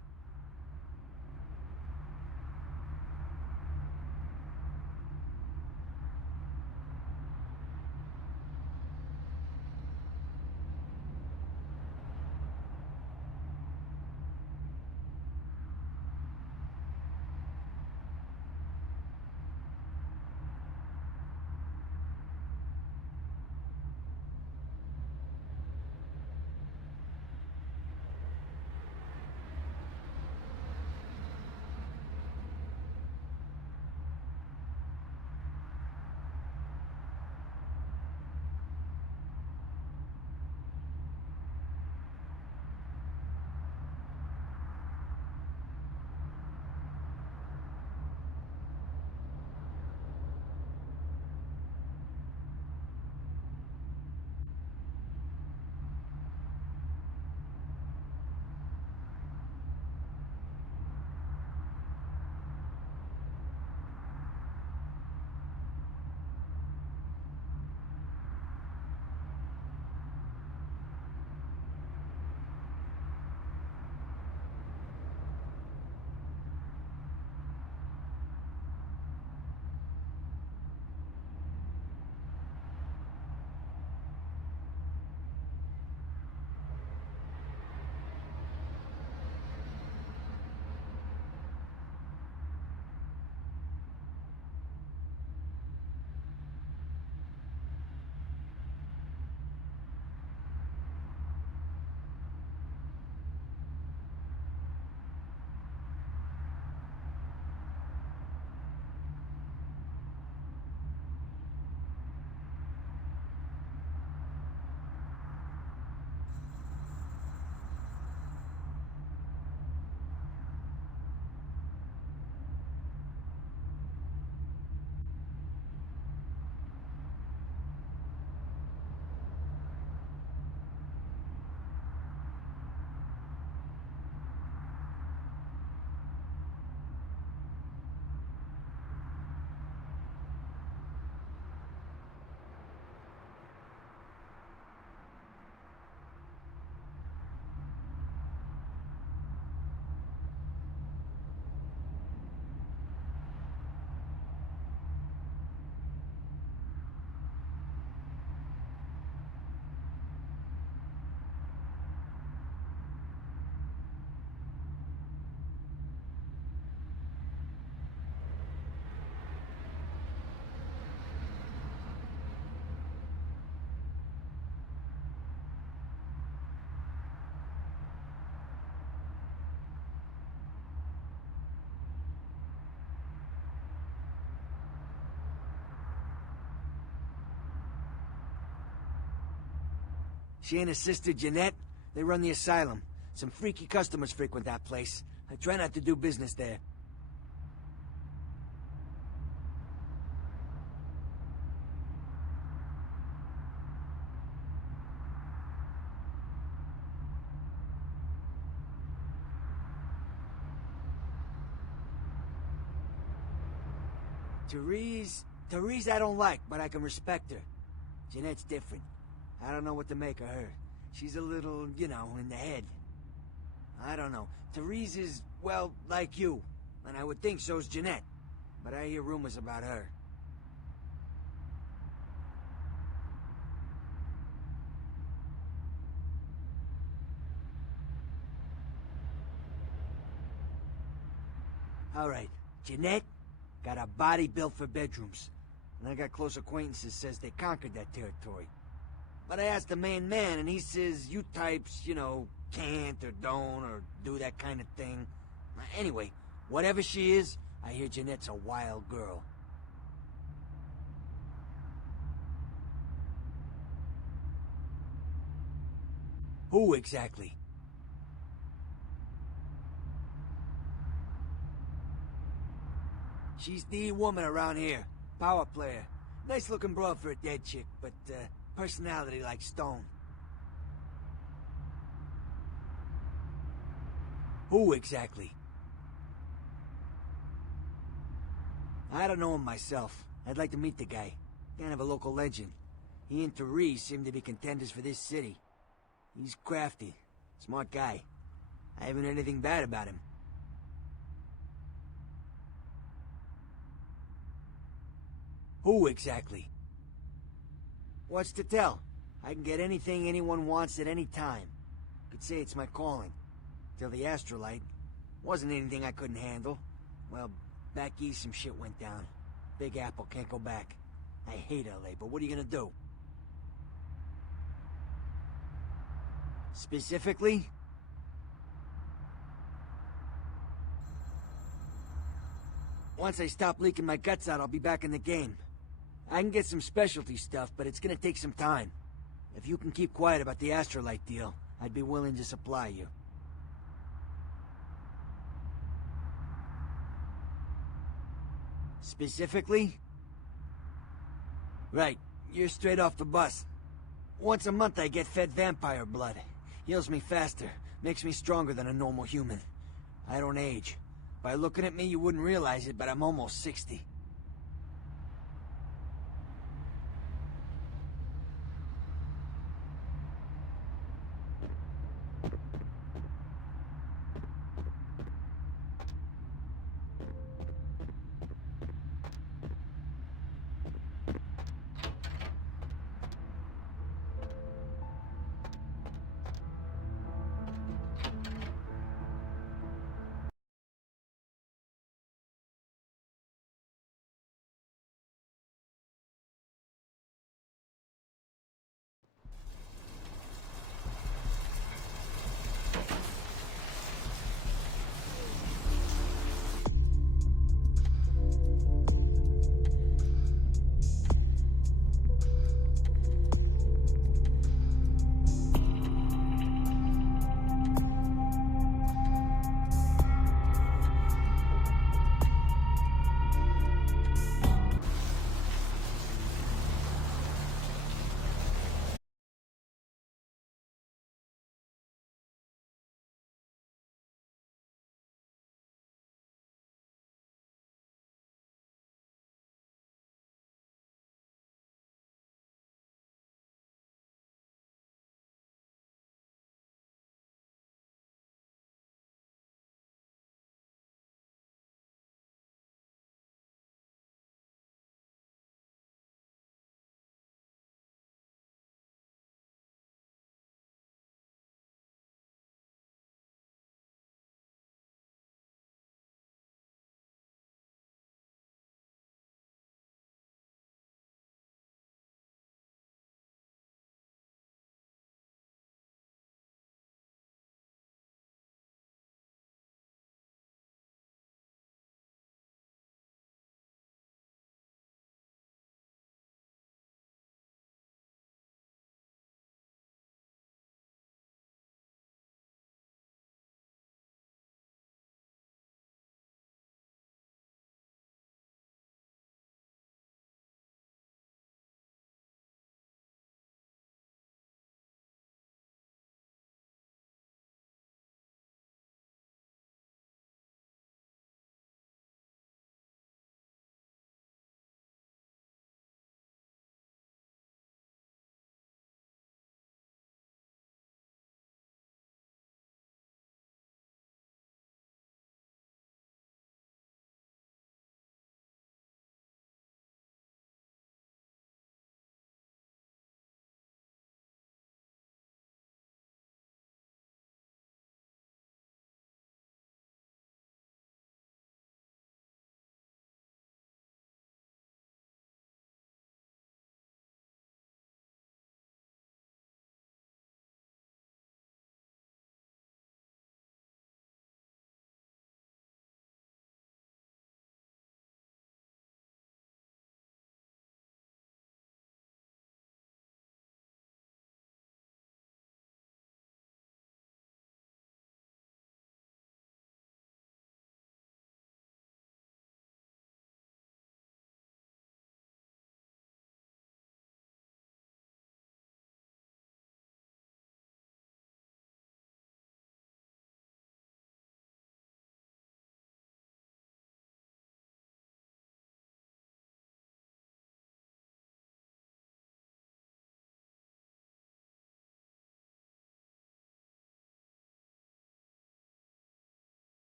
She and her sister Jeanette, they run the asylum. Some freaky customers frequent that place. I try not to do business there. Therese I don't like, but I can respect her. Jeanette's different. I don't know what to make of her. She's a little, you know, in the head. I don't know. Therese is, well, like you. And I would think so's Jeanette. But I hear rumors about her. Alright, Jeanette got a body built for bedrooms. And I got close acquaintances says they conquered that territory. But I asked the main man, and he says you types, you know, can't or don't or do that kind of thing. Anyway, whatever she is, I hear Jeanette's a wild girl. Who exactly? She's the woman around here. Power player. Nice looking broad for a dead chick, but personality like stone. Who exactly? I don't know him myself. I'd like to meet the guy. Kind of a local legend. He and Therese seem to be contenders for this city. He's crafty. Smart guy. I haven't heard anything bad about him. Who exactly? What's to tell? I can get anything anyone wants at any time. Could say it's my calling. Till the astrolite. Wasn't anything I couldn't handle. Well, back east some shit went down. Big Apple can't go back. I hate LA, but what are you gonna do? Specifically? Once I stop leaking my guts out, I'll be back in the game. I can get some specialty stuff, but it's gonna take some time. If you can keep quiet about the astrolite deal, I'd be willing to supply you. Specifically? Right, you're straight off the bus. Once a month I get fed vampire blood. Heals me faster, makes me stronger than a normal human. I don't age. By looking at me, you wouldn't realize it, but I'm almost 60.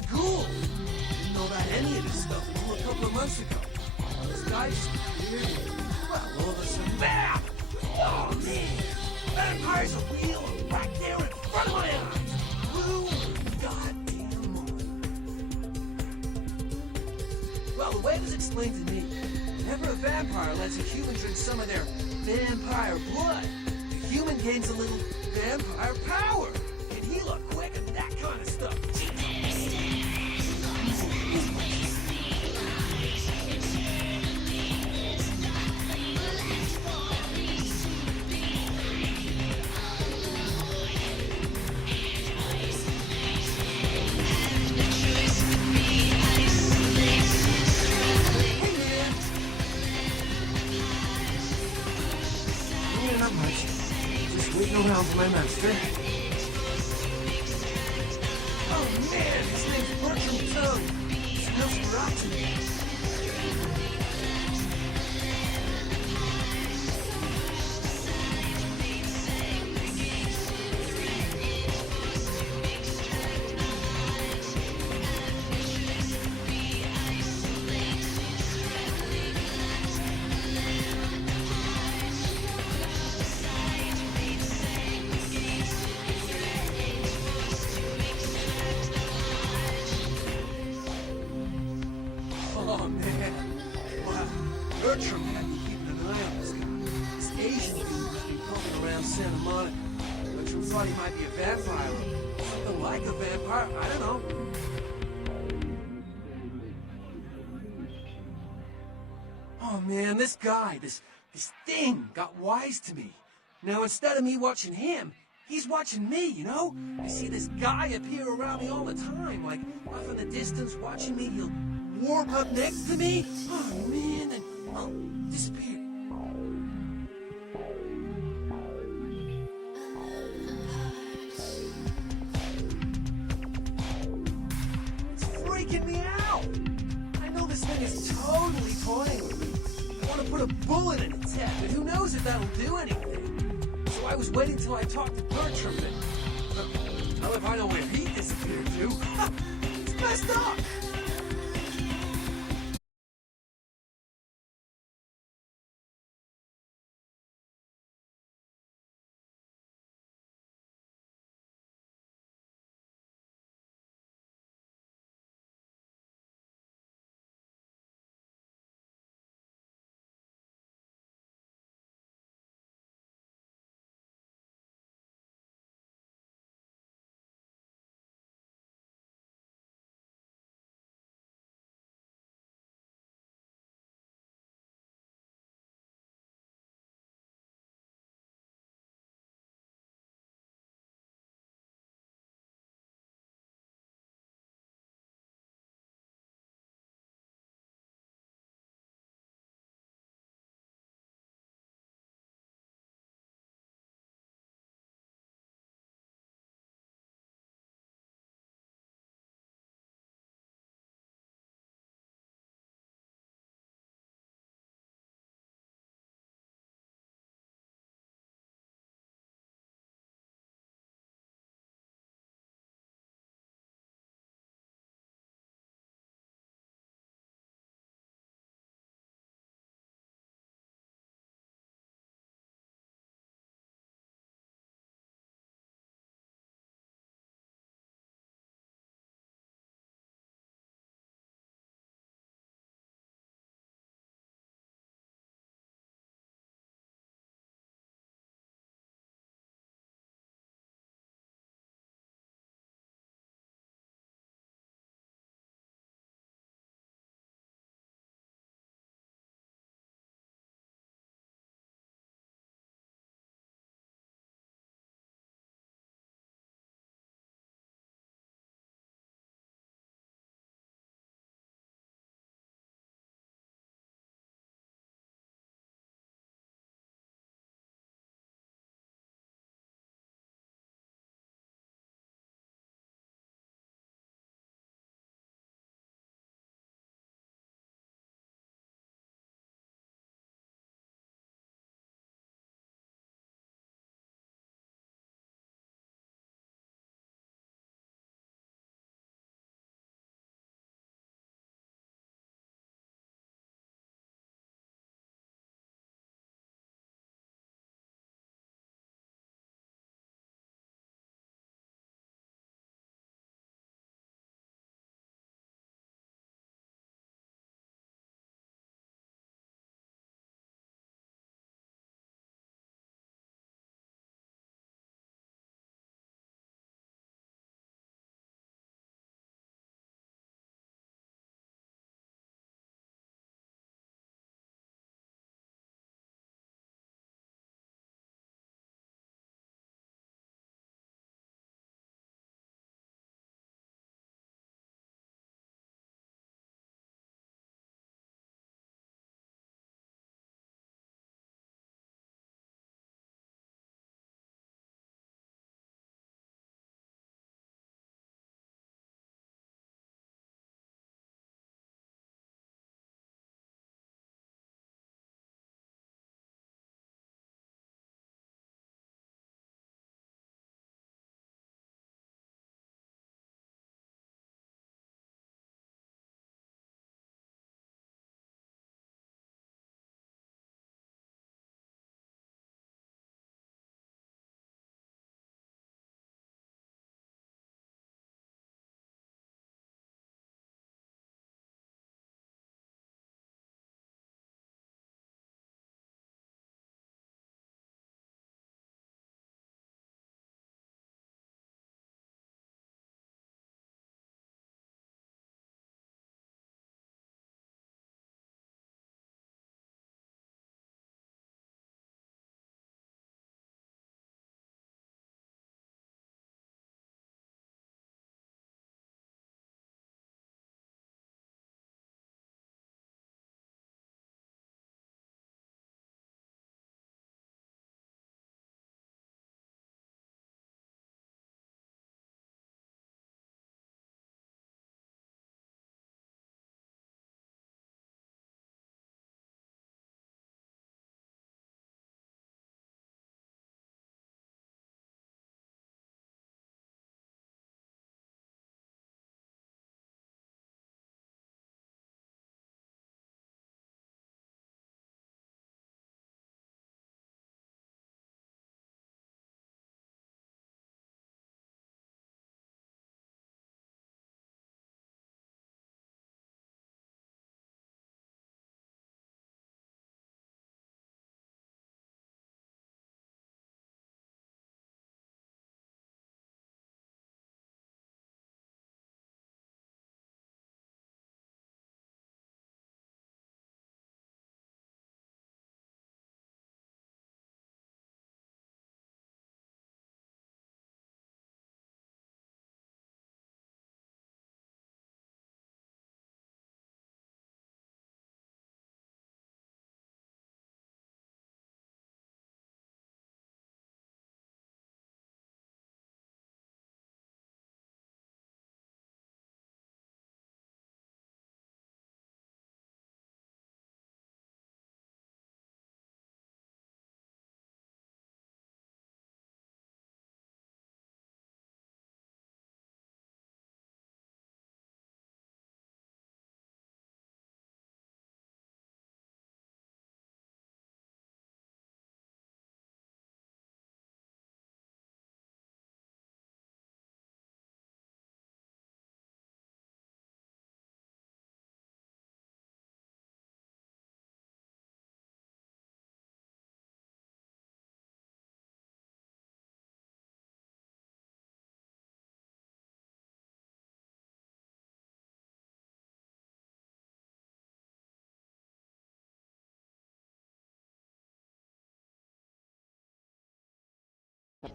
the ghoul. Didn't know about any of this stuff until a couple of months ago. This guy just appeared. Well, all of a sudden, bam! Oh, man! Vampires are real right there in front of my eyes! Blue goddamn moon. Well, the way it was explained to me, whenever a vampire lets a human drink some of their vampire blood, the human gains a little vampire power. Can heal up quick and that kind of stuff. Not much. Just waiting around for my master. Oh man, his name's Bertram Toad. Smells rotten. Oh man, wow. Bertram had me keeping an eye on this guy. This Asian dude was been poking around Santa Monica. Bertram thought he might be a vampire or something like a vampire. I don't know. Oh man, this guy, this thing got wise to me. Now instead of me watching him, he's watching me, you know? I see this guy appear around me all the time, like off in the distance watching me. He'll warp up next to me. Oh man, and disappear. It's freaking me out. I know this thing is totally toying with me. I want to put a bullet in its head, but who knows if that'll do anything. So I was waiting till I talked to Bertram and... well, if I know where he disappeared to... it's messed up!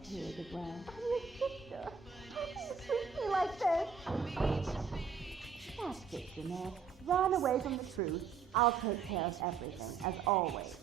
Hear the ground. I'm your sister. How can you treat me like this? That's it, Jeanette. Run away from the truth. I'll take care of everything, as always.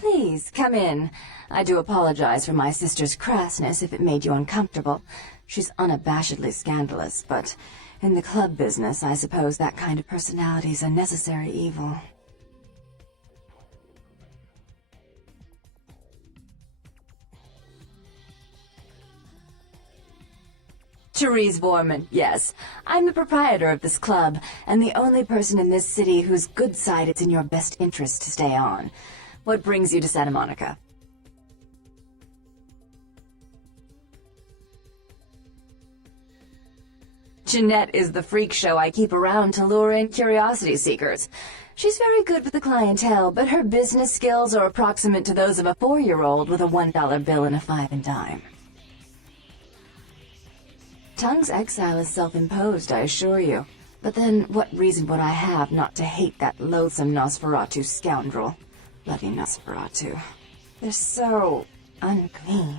Please, come in. I do apologize for my sister's crassness if it made you uncomfortable. She's unabashedly scandalous, but in the club business, I suppose that kind of personality's a necessary evil. Therese Vorman, yes. I'm the proprietor of this club, and the only person in this city whose good side it's in your best interest to stay on. What brings you to Santa Monica? Jeanette is the freak show I keep around to lure in curiosity seekers. She's very good with the clientele, but her business skills are approximate to those of a 4-year-old with a $1 bill and a 5 and dime. Tongue's exile is self-imposed, I assure you. But then, what reason would I have not to hate that loathsome Nosferatu scoundrel? Bloody Nosferatu. They're so unclean.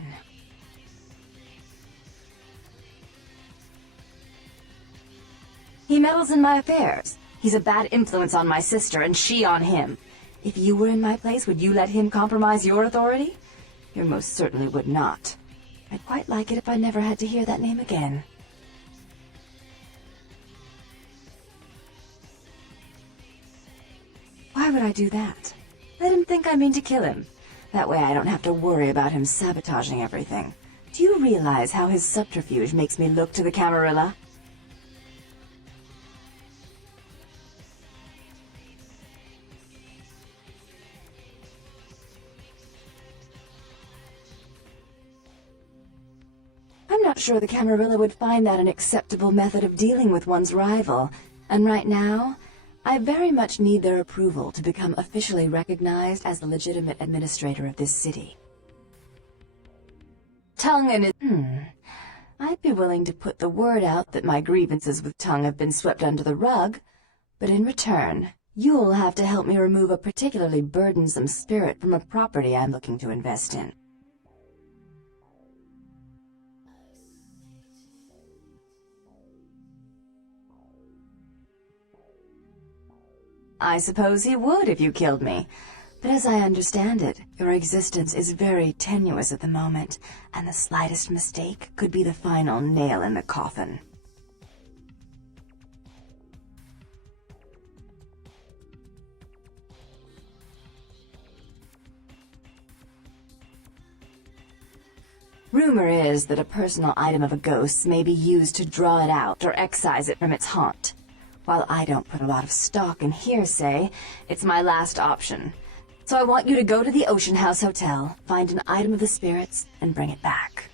He meddles in my affairs. He's a bad influence on my sister, and she on him. If you were in my place, would you let him compromise your authority? You most certainly would not. I'd quite like it if I never had to hear that name again. Why would I do that? Let him think I mean to kill him. That way I don't have to worry about him sabotaging everything. Do you realize how his subterfuge makes me look to the Camarilla? I'm not sure the Camarilla would find that an acceptable method of dealing with one's rival, and right now, I very much need their approval to become officially recognized as the legitimate administrator of this city. Tongue and I'd be willing to put the word out that my grievances with Tongue have been swept under the rug, but in return, you'll have to help me remove a particularly burdensome spirit from a property I'm looking to invest in. I suppose he would if you killed me. But as I understand it, your existence is very tenuous at the moment, and the slightest mistake could be the final nail in the coffin. Rumor is that a personal item of a ghost's may be used to draw it out or excise it from its haunt. While I don't put a lot of stock in hearsay, it's my last option. So I want you to go to the Ocean House Hotel, find an item of the spirits, and bring it back.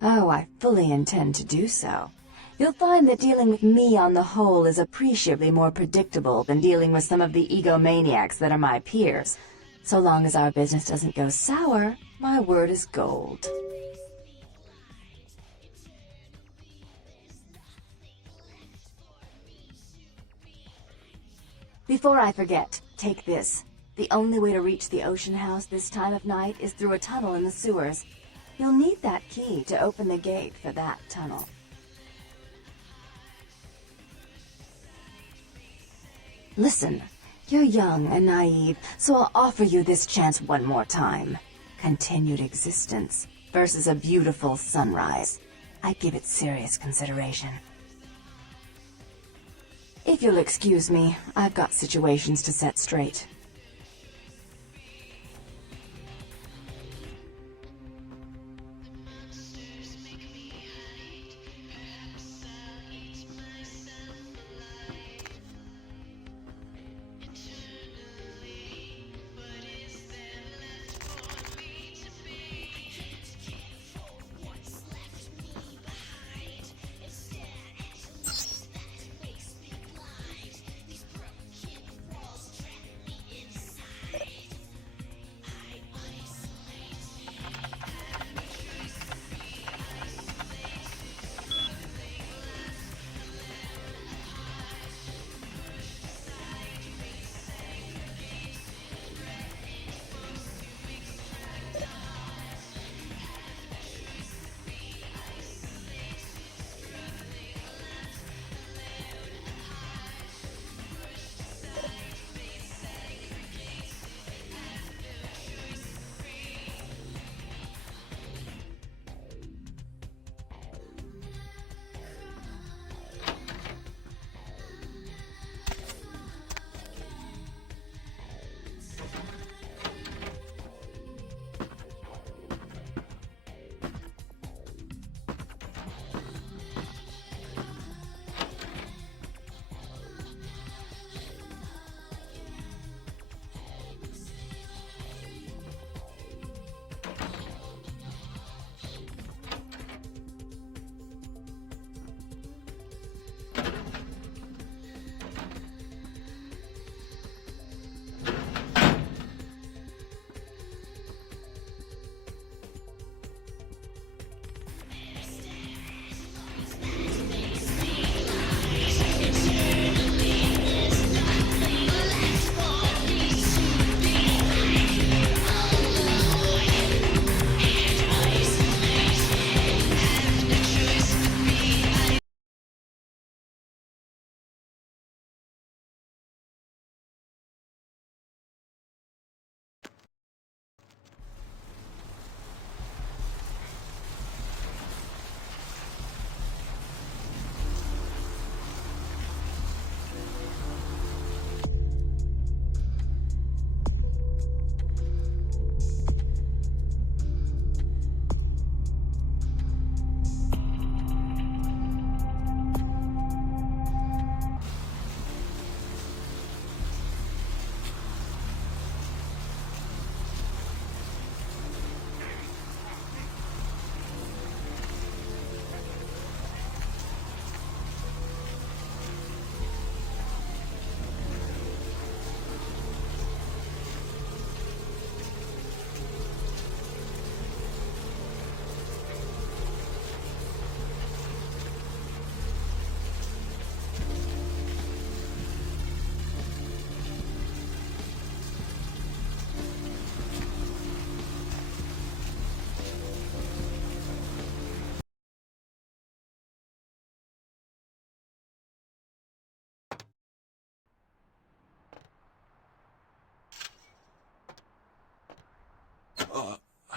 Oh, I fully intend to do so. You'll find that dealing with me on the whole is appreciably more predictable than dealing with some of the egomaniacs that are my peers. So long as our business doesn't go sour, my word is gold. Before I forget, take this. The only way to reach the Ocean House this time of night is through a tunnel in the sewers. You'll need that key to open the gate for that tunnel. Listen, you're young and naive, so I'll offer you this chance one more time. Continued existence versus a beautiful sunrise. I'd give it serious consideration. If you'll excuse me, I've got situations to set straight.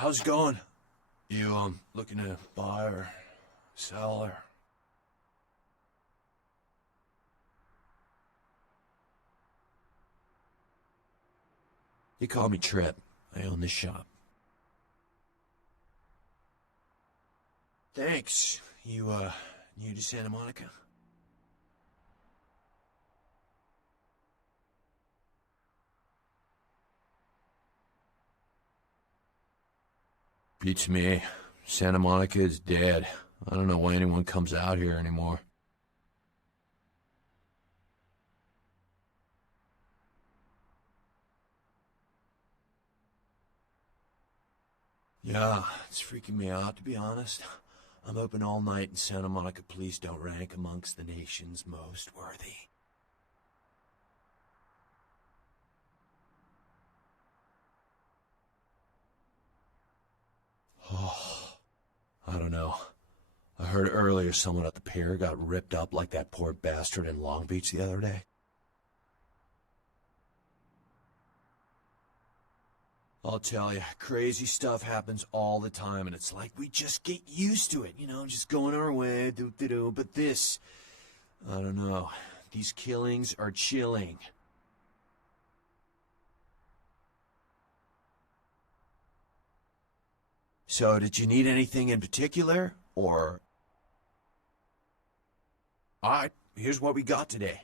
How's it going? You, looking to buy or sell or... You call me Trip. I own this shop. Thanks. You, new to Santa Monica? Beats me. Santa Monica is dead. I don't know why anyone comes out here anymore. Yeah, it's freaking me out, to be honest. I'm open all night and Santa Monica police don't rank amongst the nation's most worthy. Oh, I don't know. I heard earlier someone at the pier got ripped up like that poor bastard in Long Beach the other day. I'll tell you, crazy stuff happens all the time, and it's like we just get used to it, you know, just going our way, do-do-do. But this, I don't know. These killings are chilling. So, did you need anything in particular, or... Alright, here's what we got today.